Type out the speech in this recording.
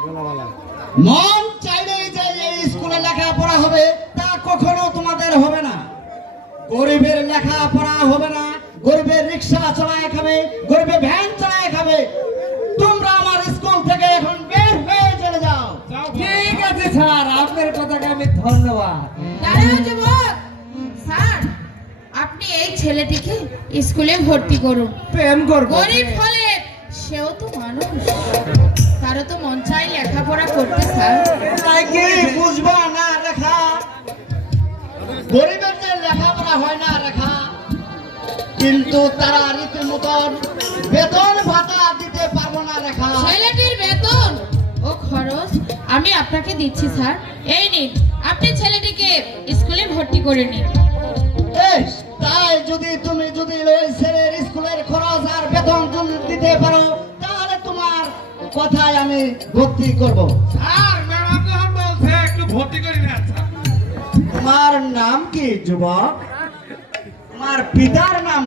মন চাইলেই যে এই স্কুলে লেখাপড়া হবে তা কখনো তোমাদের হবে না। গরিবের লেখাপড়া হবে না, গরিবের রিক্সা চালায় খাবে, গরিবের ভ্যান চালায় খাবে। তোমরা আমার স্কুল থেকে এখন বের হয়ে চলে যাও। ঠিক আছে স্যার, আপনার কথাকে আমি ধন্যবাদ। দাঁড়াও যুবক। স্যার, আপনি এই ছেলেটিকে স্কুলে ভর্তি করুন। প্রেম করবো। গরিব হলে সেও তো মানুষ, তারও তো মন চাই লেখাপড়া করতে। স্যার, তাই কি বুঝবা না রেখা? গরিবের যে লেখাপড়া হয় না রেখা, কিন্তু তারা রীতিমতন বেতন ভাতা দিতে পারবো না রেখা। ছেলেটির বেতন ও খরচ আমি আপনাকে দিচ্ছি স্যার। এই নিন, আপনি ছেলেটিকে স্কুলে ভর্তি করে নিন। এই, তাই তুমি যদি ওই ছেলের স্কুলের খরচ আর বেতন যদি দিতে পারো তাহলে তোমার কথায় আমি ভর্তি করব। স্যার ম্যাডাম যখন বলছে একটু ভর্তি করি না। আচ্ছা তোমার নাম কি যুবক? তোমার পিতার নাম